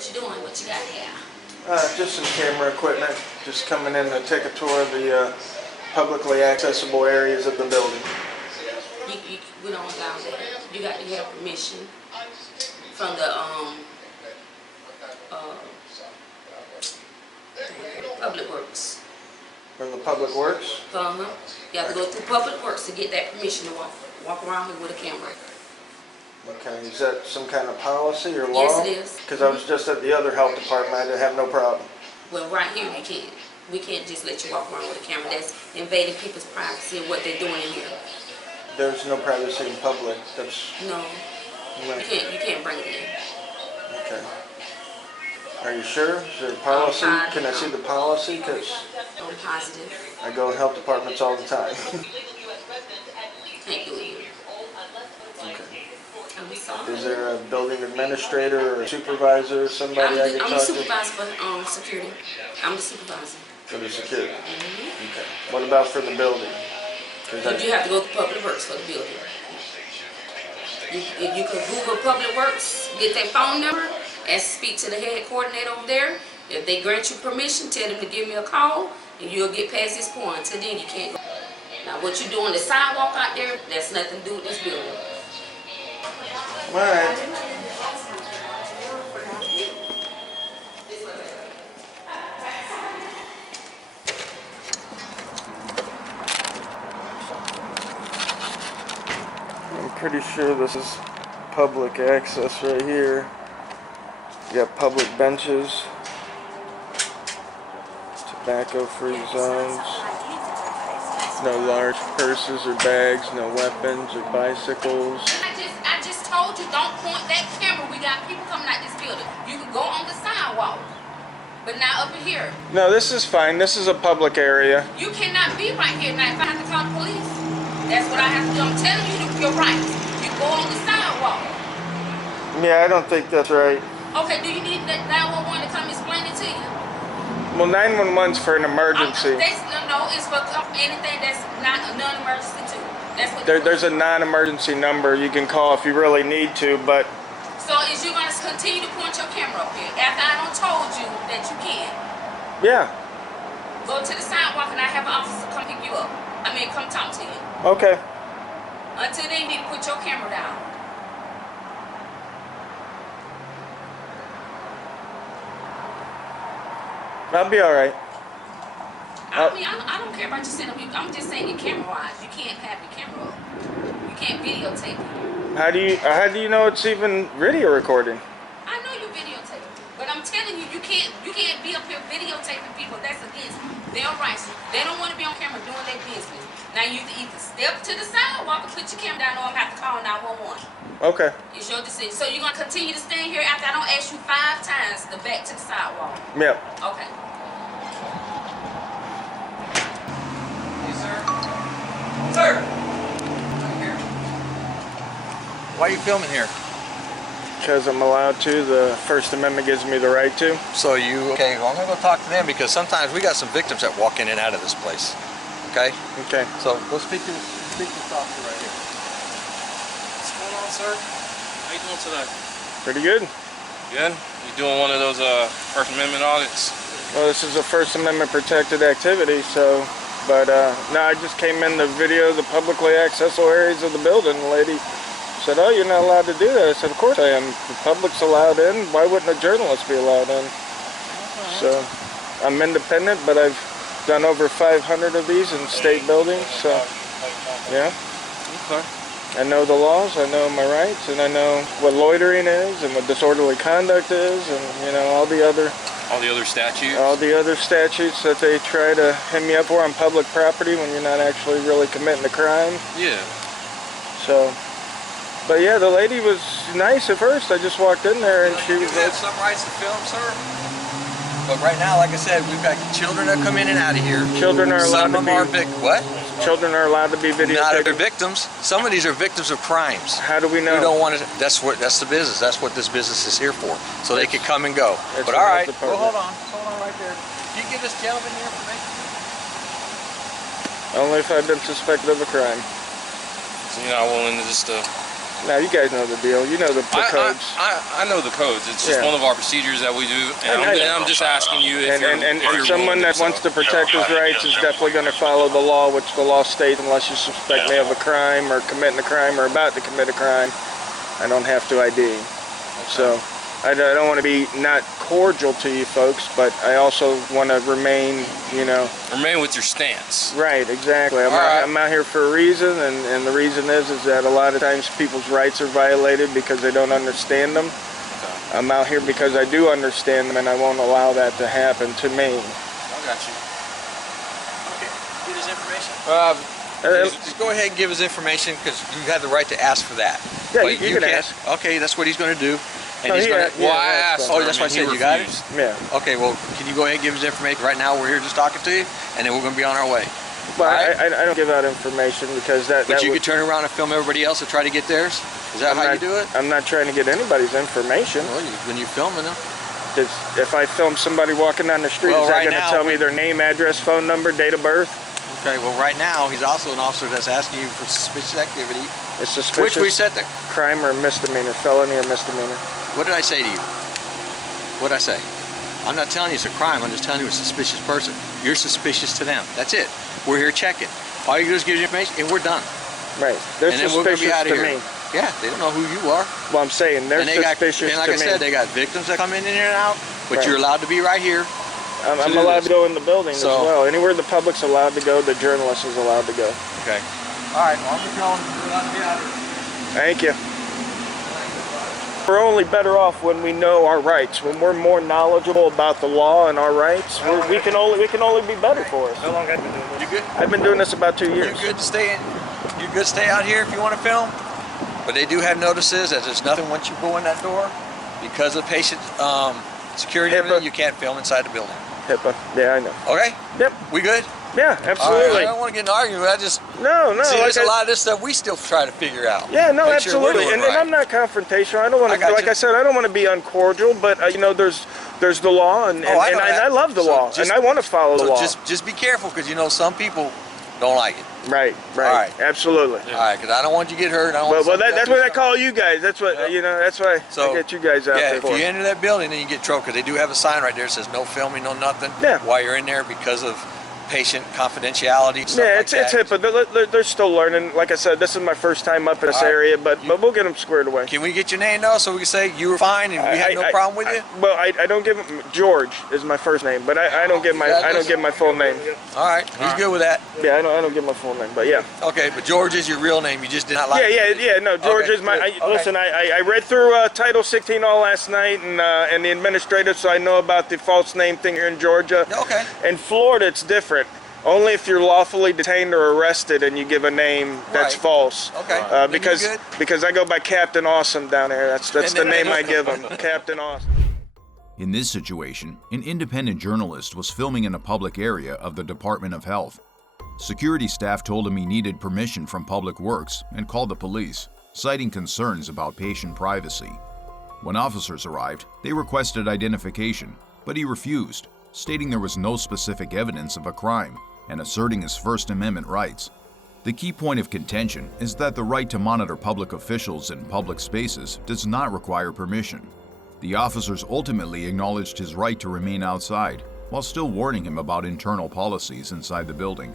What you doing? What you got here? Just some camera equipment. Just coming in to take a tour of the publicly accessible areas of the building. We don't allow that. You got to have permission from the Public Works. From the Public Works? You have to go through Public Works to get that permission to walk around here with a camera. Okay, is that some kind of policy or law? Yes, it is. Because I was just at the other health department, I didn't have no problem. Well, right here you can't. We can't just let you walk around with a camera. That's invading people's privacy and what they're doing in here. There's no privacy in public. That's no. You can't bring it in. Okay. Are you sure? Is there a policy? Can I see the policy? Because I'm positive. I go in health departments all the time. Can't do it here. Okay. I'm sorry. Is there a building administrator or a supervisor or somebody I can talk to? I'm the supervisor for security. I'm the supervisor. For the security? Okay. What about for the building? You have to go to Public Works for the building. You can Google Public Works, get their phone number, and speak to the head coordinator over there. If they grant you permission, tell them to give me a call, and you'll get past this point. Until then, you can't go. Now, what you do on the sidewalk out there, that's nothing to do with this building. All right. I'm pretty sure this is public access right here. You got public benches, tobacco-free zones, no large purses or bags, no weapons or bicycles. I just told you, don't point that camera. We got people coming out this building. You can go on the sidewalk, but not up in here. No, this is fine. This is a public area. You cannot be right here now. If I have to call the police, that's what I have to do. I'm telling you your rights. You go on the sidewalk. Yeah, I don't think that's right. Okay, do you need that 911 to come explain it to you? Well, 911's for an emergency. No, it's for anything that's not a non-emergency too. That's what There's a non-emergency number you can call if you really need to, but... So is you going to continue to point your camera up here after I done told you that you can? Yeah. Go to the sidewalk and I have an officer come pick you up. Come talk to you. Okay. Until then, you need to put your camera down. I'll be all right. I don't care about you sitting up here. I'm just saying your camera-wise. You can't have your camera up. You can't videotape it. How do you know it's even video recording? I know you're videotaping, but I'm telling you, you can't be up here videotaping people. That's against their rights. They don't want to be on camera doing their business. Now you either step to the sidewalk and put your camera down, or I'm have to call 911. Okay. It's your decision. So you're gonna continue to stand here after I don't ask you 5 times to back to the sidewalk? Yep. Okay. Sir! Why are you filming here? Because I'm allowed to. The First Amendment gives me the right to. So okay, well, I'm going to go talk to them because sometimes we got some victims that walk in and out of this place. Okay? Okay. So go speak to the officer right here. What's going on, sir? How you doing today? Pretty good. Good? You doing one of those First Amendment audits? Well, this is a First Amendment protected activity, so... But, no, I just came in to video the publicly accessible areas of the building. The lady said, oh, you're not allowed to do that. I said, of course I am. The public's allowed in. Why wouldn't a journalist be allowed in? So, I'm independent, but I've done over 500 of these in state buildings, so, yeah. Okay. I know the laws, I know my rights, and I know what loitering is, and what disorderly conduct is, and, all the other statutes? All the other statutes that they try to hit me up for on public property when you're not actually really committing the crime. Yeah. So, but yeah, the lady was nice at first. I just walked in there and she was... You have some rights to film, sir. But right now, like I said, we've got children that come in and out of here. Children are allowed to be... What? Children are allowed to be videotaped. Not every victims. Some of these are victims of crimes. How do we know? We don't want to. That's the business. That's what this business is here for. So they can come and go. But all right. Well, hold on right there. Can you give this gentleman your information? Only if I've been suspected of a crime. So you're not willing to just Now you guys know the deal. You know the codes. I know the codes. It's just one of our procedures that we do, and I'm just asking you if and someone that wants to protect his rights is definitely going to follow the law, which the law states, unless you suspect me of a crime or committing a crime or about to commit a crime, I don't have to ID. Okay. So I don't want to be not cordial to you folks, but I also want to remain, you know. Remain with your stance. Right, exactly. I'm out here for a reason, and the reason is that a lot of times people's rights are violated because they don't understand them. Okay. I'm out here because I do understand them, and I won't allow that to happen to me. I got you. Okay, get his information. Just go ahead and give his information, because you have the right to ask for that. Yeah, you can ask. Okay, that's what he's going to do. And I asked. Oh, that's why I said you got it? Yeah. Okay, well, can you go ahead and give his information? Right now, we're here just talking to you, and then we're going to be on our way. Well, right? I don't give out information because that. But you could turn around and film everybody else and try to get theirs? Is that how you do it? I'm not trying to get anybody's information. Well, when you're filming them. If I film somebody walking down the street, is that going to tell me their name, address, phone number, date of birth? Okay, well, right now, he's also an officer that's asking you for suspicious activity. It's suspicious. Which we said that. Crime or misdemeanor, felony or misdemeanor. What did I say to you? What did I say? I'm not telling you it's a crime. I'm just telling you it's a suspicious person. You're suspicious to them. That's it. We're here checking. All you do is give us information, and we're done. Right. They're and then suspicious we're gonna be out of to here. me. Yeah, they don't know who you are. Well, I'm saying they're suspicious to me. And like I said, they got victims that come in and out, but you're allowed to be right here. I'm allowed to go in the building as well. Anywhere the public's allowed to go, the journalist is allowed to go. Okay. All right, well, I'm going. We're allowed to be out here. Thank you. We're only better off when we know our rights. When we're more knowledgeable about the law and our rights, we can only be better for us. How long have you been doing this? You good? I've been doing this about 2 years. You good to stay in? You good to stay out here if you want to film? But they do have notices that there's nothing once you go in that door because of patient security and everything. You can't film inside the building. HIPAA. Yeah, I know. Okay. Yep. We good? Yeah, absolutely. Right, I don't want to get in an argument. I just no. See, there's a lot of this stuff we still try to figure out. Yeah, no, Make absolutely. Sure and I'm not confrontational. I don't want to, like I said, I don't want to be uncordial. But you know, there's the law, and I love the law, and I want to follow the law. Just be careful, because you know some people don't like it. Right. All right. Absolutely. All right, because I don't want you to get hurt. Well, that's what I call you guys. That's what you know. That's why I get you guys out there. Yeah, if you enter that building, then you get trouble, because they do have a sign right there that says no filming, no nothing. Yeah. While you're in there, because of patient confidentiality. Yeah, it's HIPAA. They're still learning. Like I said, this is my first time up in this area, but we'll get them squared away. Can we get your name though, so we can say you were fine and we had no problem with you? Well, I don't give him. George is my first name, but I don't give my full name. All right, he's good with that. Yeah, I don't give my full name, but yeah. Okay, but George is your real name. You just did not like it. Yeah. No, George is my. Listen, I read through Title 16 all last night, and the administrator, so I know about the false name thing here in Georgia. Okay. In Florida, it's different. Only if you're lawfully detained or arrested and you give a name that's false. Okay. Because I go by Captain Awesome down there. That's the name I give him, Captain Awesome. In this situation, an independent journalist was filming in a public area of the Department of Health. Security staff told him he needed permission from Public Works and called the police, citing concerns about patient privacy. When officers arrived, they requested identification, but he refused, stating there was no specific evidence of a crime and asserting his First Amendment rights. The key point of contention is that the right to monitor public officials in public spaces does not require permission. The officers ultimately acknowledged his right to remain outside, while still warning him about internal policies inside the building.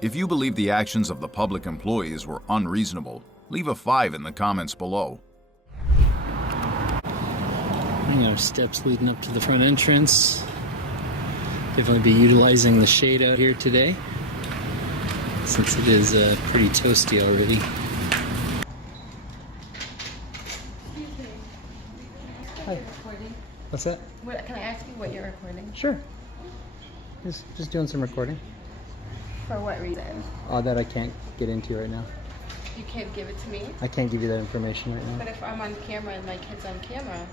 If you believe the actions of the public employees were unreasonable, leave a 5 in the comments below. Our steps leading up to the front entrance. Definitely be utilizing the shade out here today, since it is pretty toasty already. Hi. Recording? What's that? Can I ask you what you're recording? Sure. Just doing some recording. For what reason? That I can't get into right now. You can't give it to me? I can't give you that information right now. But if I'm on camera and my kid's on camera,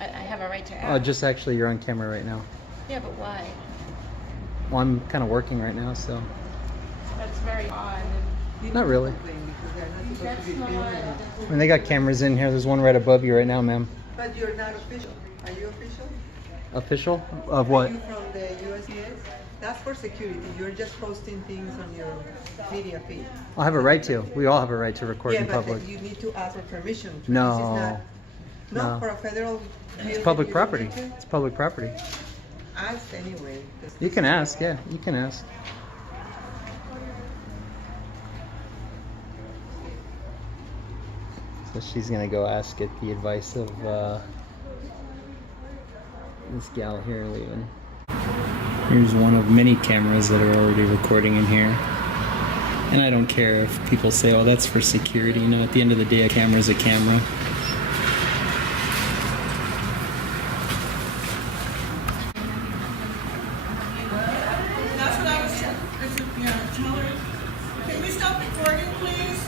I have a right to ask. Just actually, you're on camera right now. Yeah, but why? Well, I'm kind of working right now, so. That's very odd. Not really. That's not. I mean, they got cameras in here. There's one right above you right now, ma'am. But you're not official. Are you official? Official? Of what? Are you from the USCS? That's for security. You're just posting things on your media feed. I'll have a right to. We all have a right to record in but public. you need to ask for permission. No. This is not, No. for a federal. It's public property. It's public property. Ask anyway. You can ask, yeah, you can ask. So she's gonna go ask, get the advice of this gal here leaving. Here's one of many cameras that are already recording in here. And I don't care if people say, oh, that's for security. You know, at the end of the day, a camera is a camera. That's what I was tell her. Can you stop recording, please?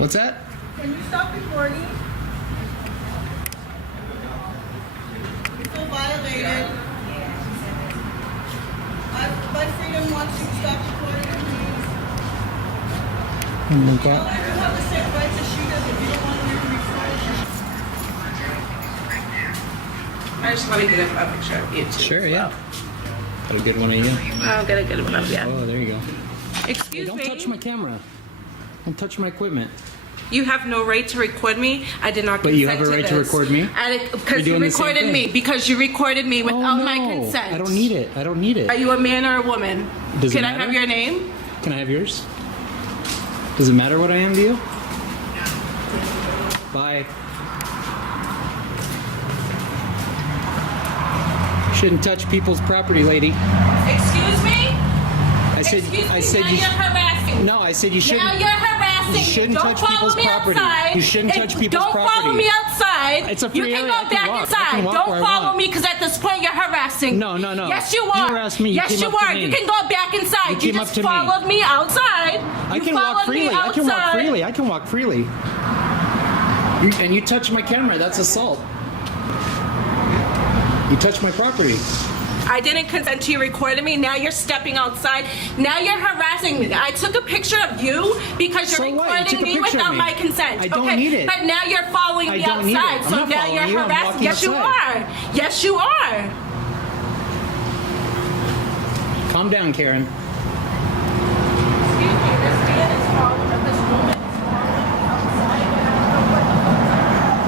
What's that? Can you stop recording? You feel violated. My freedom wants you to stop recording, please. Oh my You God. have the same rights as she does if you don't want her to record. I just want to get a picture of you too. Sure, yeah. Got a good one of you. I'll get a good one of you. Oh, there you go. Hey, Excuse don't me. touch my camera. Don't touch my equipment. You have no right to record me. I did not But consent you have a right to this. record me? Because You're you doing the same recorded thing. me. Because you recorded me without Oh, no. my consent. I don't need it. I don't need it. Are you a man or a woman? Does it Can I matter? have your name? Can I have yours? Does it matter what I am to you? Bye. Shouldn't touch people's property, lady. Excuse me? I said. Excuse me. I said now you. you're harassing. No, I said you shouldn't. Now you're harassing. You shouldn't Don't touch follow people's me property. outside. You shouldn't touch people's Don't property. follow me outside. It's a free You can area. I go can back walk. I inside. can walk where Don't I follow want. me because at this point you're harassing. No, no, no. Yes, you You are. harassed me. You Yes, came you up to are. me. You can go back inside. You You came up just to me. followed me outside. I You can walk followed me freely. I can walk outside. freely. I can walk freely. And you touch my camera. That's assault. You touch my property. I didn't consent to you recording me. Now you're stepping outside. Now you're harassing me. I took a picture of you because you're So what? You took recording a me picture of without me. my consent. I don't okay? need it. But now you're following I me don't need it. outside. I'm So not now following you're you. I'm harassing. walking Yes, you outside. are. Yes, you are. Calm down, Karen. Excuse me. This man is following this woman. Is following me outside, and I don't know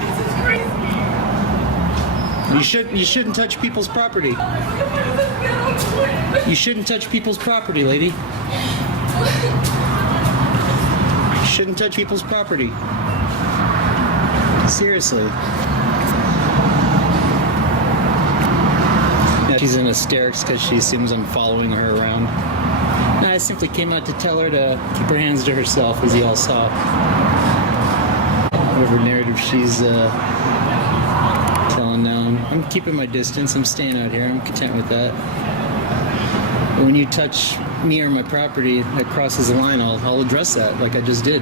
This is crazy. You shouldn't touch people's property. You shouldn't touch people's property, lady. You shouldn't touch people's property. Seriously. Now she's in hysterics because she assumes I'm following her around. No, I simply came out to tell her to keep her hands to herself, as you all saw. Whatever narrative she's telling now. I'm keeping my distance. I'm staying out here. I'm content with that. But when you touch me or my property that crosses the line, I'll address that like I just did.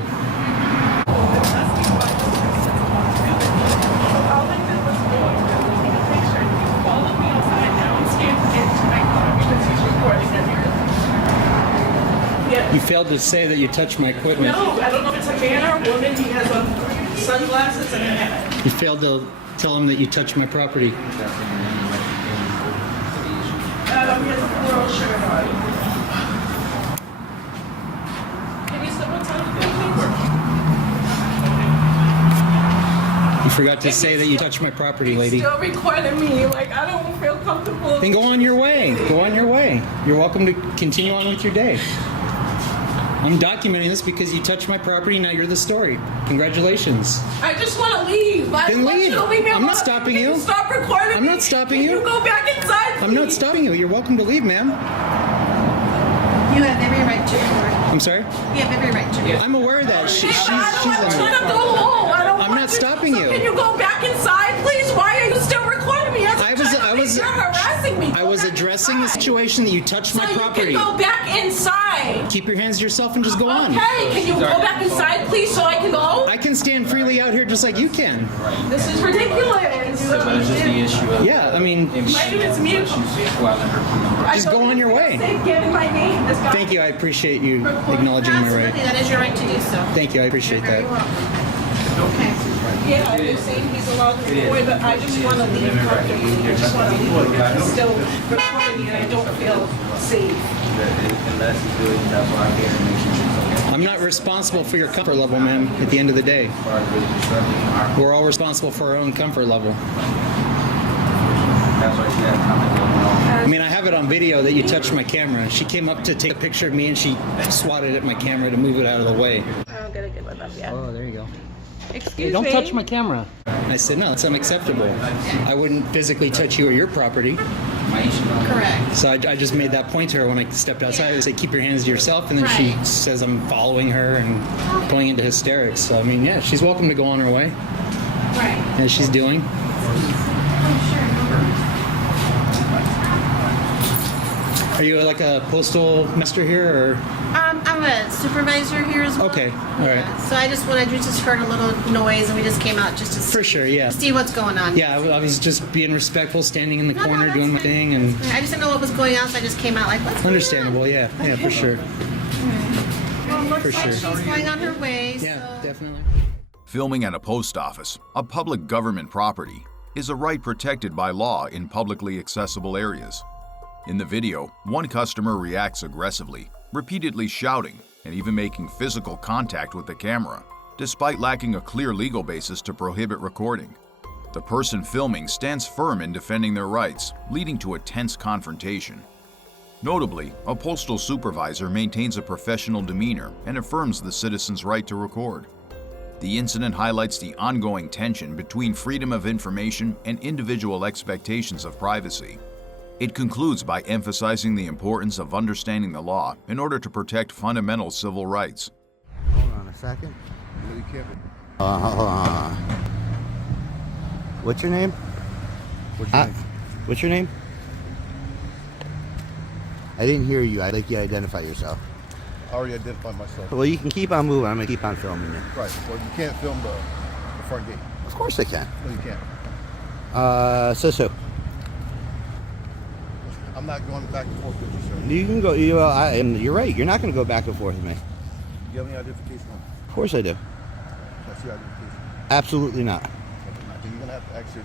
You failed to say that you touched my equipment. No, I don't know if it's a man or a woman. He has on sunglasses and a hat. You failed to tell him that you touched my property. He has a floral shirt on. Can you step outside of the You forgot to say that you touched my property, lady. Still recording me. Like, I don't feel comfortable. Then go on your way. Go on your way. You're welcome to continue on with your day. I'm documenting this because you touched my property. Now you're the story. Congratulations. I just want to leave. I Then want leave. you to leave me I'm alone. not stopping Can you. Stop recording I'm me. not stopping Can you. You go back inside. I'm not please? stopping you. You're welcome to leave, ma'am. You have every right to record. I'm sorry? You have every right to record. I'm aware of that. She's I don't want you on to go home. I don't I'm want not you- stopping so you. Can you go back inside, please? Why are you still recording me? You're harassing me. I was addressing the situation that you touched my So property. you can go back inside. Keep your hands to yourself and just go on. Okay, can you go back inside, please, so I can go? I can stand freely out here just like you can. This is ridiculous. Yeah, I mean, My name is Mia. just go on your way. Say, give me my name. this guy. Thank you. I appreciate you acknowledging my Absolutely, right. that is your right to do so. Thank you. I appreciate You're very that. welcome. Okay. Yeah, you're saying he's allowed to record, but I just want to leave comfortably. I just want to leave because he's still recording and I don't feel safe. I'm not responsible for your comfort level, ma'am, at the end of the day. We're all responsible for our own comfort level. I mean, I have it on video that you touched my camera. She came up to take a picture of me and she swatted at my camera to move it out of the way. I don't get a good one up yet. Oh, there you go. Excuse Hey, don't me. touch my camera. I said, no, that's unacceptable. I wouldn't physically touch you or your property. Correct. So I just made that point to her when I stepped outside. I said, keep your hands to yourself. And then she Right. says I'm following her and going into hysterics. So, I mean, yeah, she's welcome to go on her way, Right. as she's doing. Are you like a postal master here, or? I'm a supervisor here as well. Okay, all right. So I just heard a little noise and we just came out just to For sure, yeah. see what's going on. Yeah, I was just being respectful, standing in the No, corner, that's doing my fine. thing, and I just didn't know what was going on, so I just came out like, what's going on? understandable, yeah, for sure. Well, looks For like sure. she's going on her way. Yeah, so. definitely. Filming at a post office, a public government property, is a right protected by law in publicly accessible areas. In the video, one customer reacts aggressively, repeatedly shouting and even making physical contact with the camera, despite lacking a clear legal basis to prohibit recording. The person filming stands firm in defending their rights, leading to a tense confrontation. Notably, a postal supervisor maintains a professional demeanor and affirms the citizen's right to record. The incident highlights the ongoing tension between freedom of information and individual expectations of privacy. It concludes by emphasizing the importance of understanding the law in order to protect fundamental civil rights. Hold on a second. Hold on. What's your name? What's your name? I didn't hear you. I'd like you to identify yourself. I already identified myself. Well, you can keep on moving. I'm going to keep on filming you. Right. Well, you can't film the front gate. Of course I can. No, you can't. So. I'm not going back and forth with you, sir. You can go. You're right. You're not going to go back and forth with me. Do you have any identification on? Of course I do. That's your identification. Absolutely not. Then you're going to have to exit.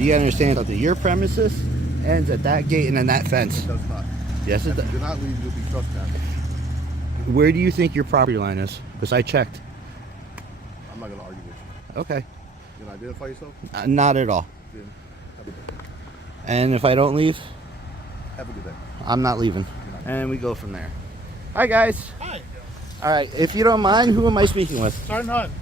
You got to understand something. Your premises ends at that gate and then that fence. It does not. Yes, it does. If you're not leaving, you'll be trespassing. Where do you think your property line is? Because I checked. I'm not going to argue with you. Okay. You going to identify yourself? Not at all. Then have a good day. And if I don't leave, Have a good day. I'm not leaving. And we go from there. Hi, guys. Hi. All right. If you don't mind, who am I speaking with? Sergeant Hunt.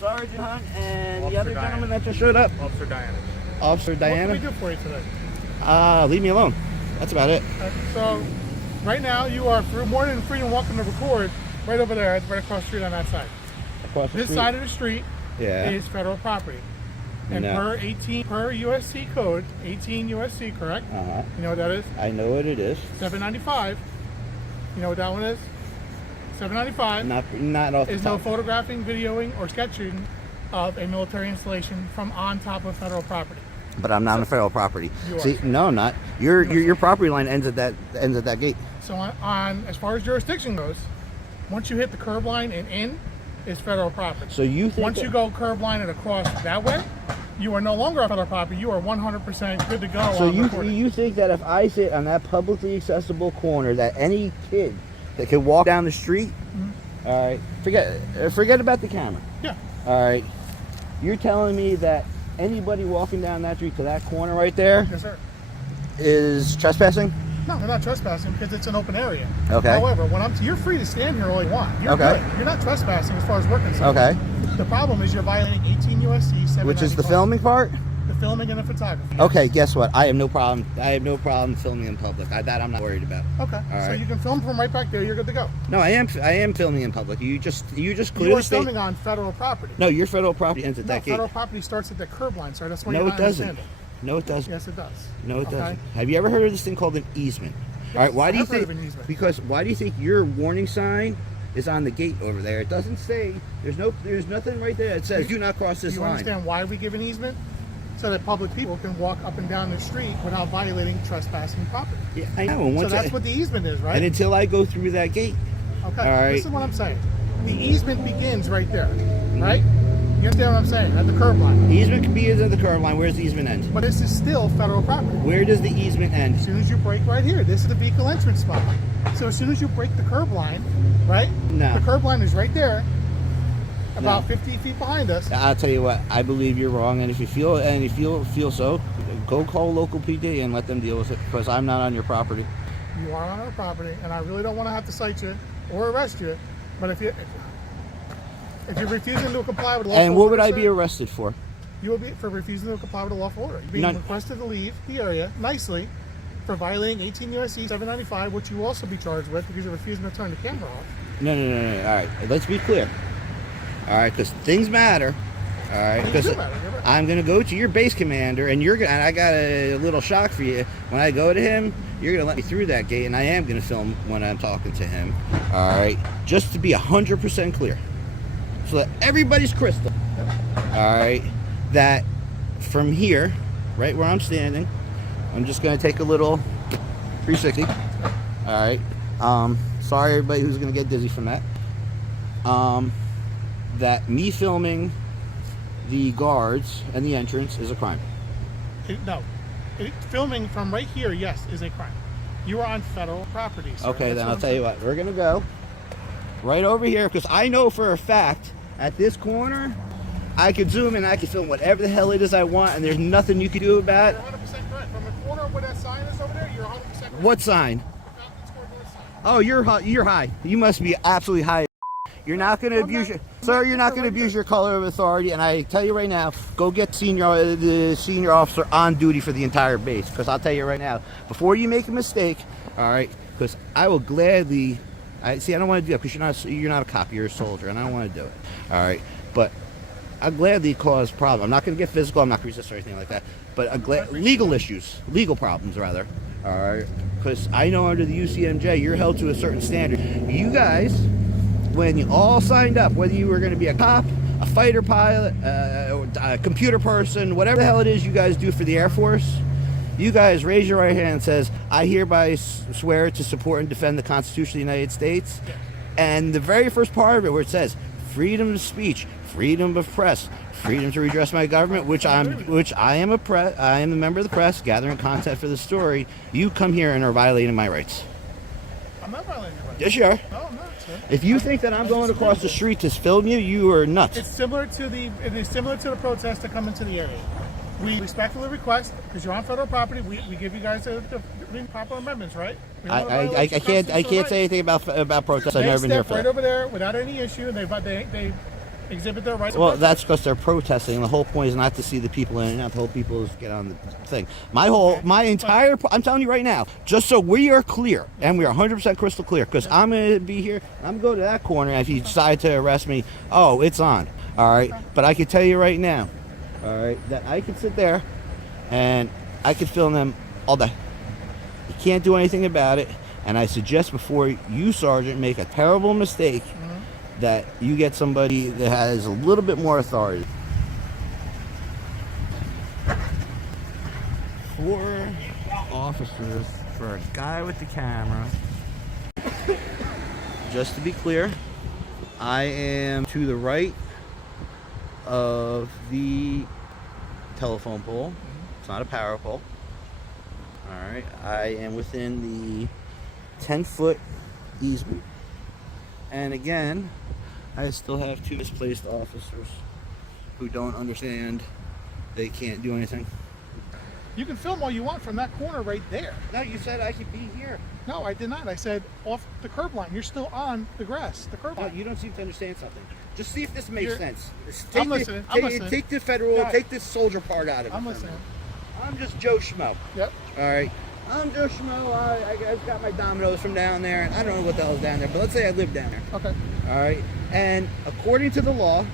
Sergeant Hunt and Officer the other Diana. gentleman that just showed up. Officer Diana. Officer Diana. What can we do for you today? Leave me alone. That's about it. So, right now you are more than free and welcome to record right over there, right across the street on that side. Across the This street? side of the street Yeah. is federal property. And No. per USC code, 18 USC, correct? Uh-huh. You know what that is? I know what it is. 795. You know what that one is? 795 Not off the is top. no photographing, videoing, or sketching of a military installation from on top of federal property. But I'm not on federal property. You are. See, no, I'm not. Your property line ends at that gate. So on as far as jurisdiction goes, once you hit the curb line and in, is federal property. So you think once you go curb line and across that way, you are no longer on federal property. You are 100% good to go. So on recording. you think that if I sit on that publicly accessible corner, that any kid that can walk down the street, all right, forget about the camera. Yeah. All right, you're telling me that anybody walking down that street to that corner right there Yes, sir. is trespassing? No, they're not trespassing because it's an open area. Okay. However, you're free to stand here all you want. You're Okay. good. You're not trespassing as far as we're concerned. Okay. The problem is you're violating 18 USC 795. Which is the filming part? The filming and the photography. Okay, guess what? I have no problem filming in public. That I'm not worried about. Okay. All So right. you can film from right back there. You're good to go. No, I am filming in public. You just You clearly are state- filming on federal property. No, your federal property ends at No, that gate. federal property starts at the curb line, sir. That's why No, you're it not doesn't. understanding. No, it doesn't. Yes, it does. No, it Okay? doesn't. Have you ever heard of this thing called an easement? All right, why do you I've heard think? of an easement. Because why do you think your warning sign is on the gate over there? It doesn't say. There's nothing right there that says do not cross this Do you line. understand why we give an easement? so that public people can walk up and down the street without violating trespassing property. Yeah, I know. And So once that's what the easement is, right? And until I go through that gate. Okay, all right. this is what I'm saying. The easement begins right there, right? You understand what I'm saying? At the curb line. The easement can be at the curb line. Where's the easement end? But this is still federal property. Where does the easement end? As soon as you break right here, this is the vehicle entrance spot. So as soon as you break the curb line, right? No. The curb line is right there, about 50 feet behind us. I'll tell you what. I believe you're wrong, and if you feel so, go call local PD and let them deal with it, because I'm not on your property. You are on our property, and I really don't want to have to cite you or arrest you. But if you're refusing to comply with lawful order, And what would I sir, be arrested for? You will be for refusing to comply with a lawful order. You're being None. requested to leave the area nicely for violating 18 U.S.C. 795, which you will also be charged with because you're refusing to turn the camera off. No. All right, let's be clear. All right, because things matter. All right, Things do because matter, you're right. I'm gonna go to your base commander, and and I got a little shock for you. When I go to him, you're gonna let me through that gate, and I am gonna film when I'm talking to him. All right, just to be 100% clear, so that everybody's crystal. All right, that from here, right where I'm standing, I'm just gonna take a little 360. All right. Sorry everybody who's gonna get dizzy from that. That me filming the guards and the entrance is a crime. Filming from right here, yes, is a crime. You are on federal property, sir. Okay, That's then what I'll I'm tell you saying. what. We're gonna go right over here, because I know for a fact at this corner I could zoom and I could film whatever the hell it is I want, and there's nothing you can do about it. You're 100% correct. From the corner where that sign is over there, you're 100% correct. What sign? Oh, you're high. You must be absolutely high. You're not going to abuse sir. You're not going to abuse your color of authority. And I tell you right now, go get the senior officer on duty for the entire base. Because I'll tell you right now, before you make a mistake, all right? Because I will gladly. I don't want to do that because you're not a cop. You're a soldier, and I don't want to do it. All right, but I'll gladly cause problem. I'm not going to get physical. I'm not going to resist or anything like that. But legal problems rather. All right, because I know under the UCMJ you're held to a certain standard. You guys, when you all signed up, whether you were going to be a cop, a fighter pilot, a computer person, whatever the hell it is you guys do for the Air Force, you guys raise your right hand and says, I hereby swear to support and defend the Constitution of the United States. And the very first part of it where it says freedom of speech, freedom of press, freedom to redress my government, which I am a member of the press, gathering content for the story. You come here and are violating my rights. I'm not violating your rights. Yes, you are. No, I'm not, sir. If you think that I'm going across the street to film you, you are nuts. It is similar to the protests that come into the area. We respectfully request, because you're on federal property, we give you guys the proper amendments, right? I can't say anything about protests. I've never been here for right that. over there without any issue, and they exhibit their rights. Well, that's because they're protesting. The whole point is not to see the people in and out. The whole people is get on the thing. I'm telling you right now, just so we are clear, and we are 100% crystal clear, because I'm going to be here, I'm going to go to that corner, and if you decide to arrest me, oh, it's on. All right? But I can tell you right now, all right, that I can sit there, and I can film them all day. You can't do anything about it, and I suggest before you, Sergeant, make a terrible mistake, that you get somebody that has a little bit more authority. 4 officers for a guy with the camera. Just to be clear, I am to the right of the telephone pole. It's not a power pole. Alright, I am within the 10-foot easement. And again, I still have 2 misplaced officers who don't understand they can't do anything. You can film all you want from that corner right there. No, you said I could be here. No, I did not. I said off the curb line. You're still on the grass, the curb line. No, you don't seem to understand something. Just see if this makes sense. I'm listening. Take the federal, take this soldier part out of it. I'm listening. I'm just Joe Schmo. Yep. All right. I'm Joe Schmo. I got my dominoes from down there, and I don't know what the hell's down there, but let's say I live down there. Okay. All right. And according to the law,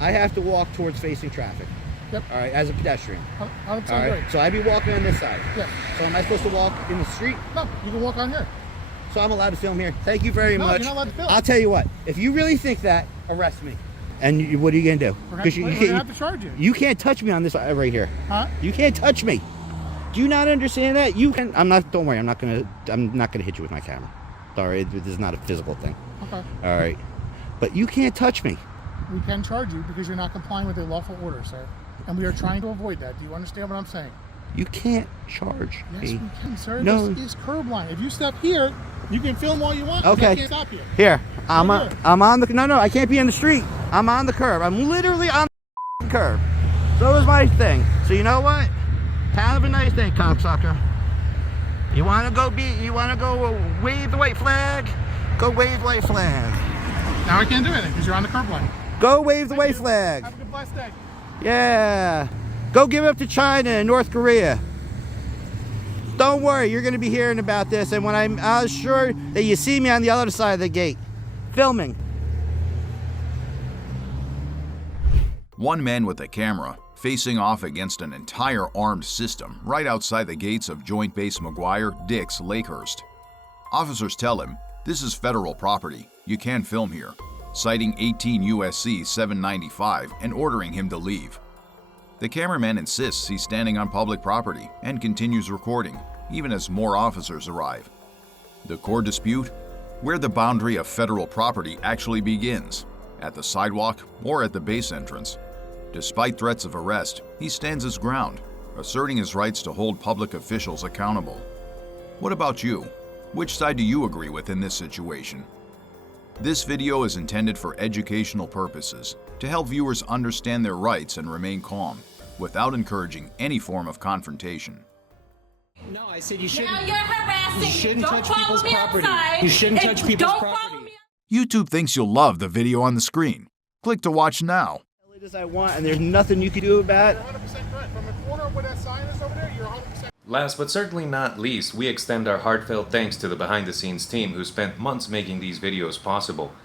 I have to walk towards facing traffic. Yep. All right, as a pedestrian. All right. So I'd be walking on this side. Yeah. So am I supposed to walk in the street? No, you can walk on here. So I'm allowed to film here. Thank you very much. You're not allowed to film. I'll tell you what. If you really think that, arrest me. And what are you gonna do? We're gonna have to charge you. You can't touch me on this right here. Huh? You can't touch me. Do you not understand that? You can. I'm not. Don't worry. I'm not gonna hit you with my camera. Sorry, this is not a physical thing. Okay. All right. But you can't touch me. We can charge you because you're not complying with a lawful order, sir. And we are trying to avoid that. Do you understand what I'm saying? You can't charge Yes, me. we can, sir. No. This is curb line. If you step here, you can film all you want. Okay. I can't stop you. Here. I'm on the. No, I can't be in the street. I'm on the curb. I'm literally on the curb. So is my thing. So you know what? Have a nice day, cocksucker. You wanna go wave the white flag? Go wave the white flag. Now I can't do anything because you're on the curb line. Go wave the white flag. Have a good blessed day. Yeah. Go give it up to China and North Korea. Don't worry, you're gonna be hearing about this, and when I'm sure that you see me on the other side of the gate, filming. One man with a camera facing off against an entire armed system right outside the gates of Joint Base McGuire-Dix, Lakehurst. Officers tell him, "This is federal property. You can't film here," citing 18 U.S.C. 795 and ordering him to leave. The cameraman insists he's standing on public property and continues recording, even as more officers arrive. The core dispute? Where the boundary of federal property actually begins, at the sidewalk or at the base entrance. Despite threats of arrest, he stands his ground, asserting his rights to hold public officials accountable. What about you? Which side do you agree with in this situation? This video is intended for educational purposes, to help viewers understand their rights and remain calm, without encouraging any form of confrontation. No, I said you shouldn't. Now you're harassing. You shouldn't Don't touch people's follow me property. outside. You shouldn't touch people's Don't property. follow me. YouTube thinks you'll love the video on the screen. Click to watch now. As I want, and there's nothing you can do about it. You're 100% correct. From the corner where that sign is over there, you're 100%. Last but certainly not least, we extend our heartfelt thanks to the behind-the-scenes team who spent months making these videos possible.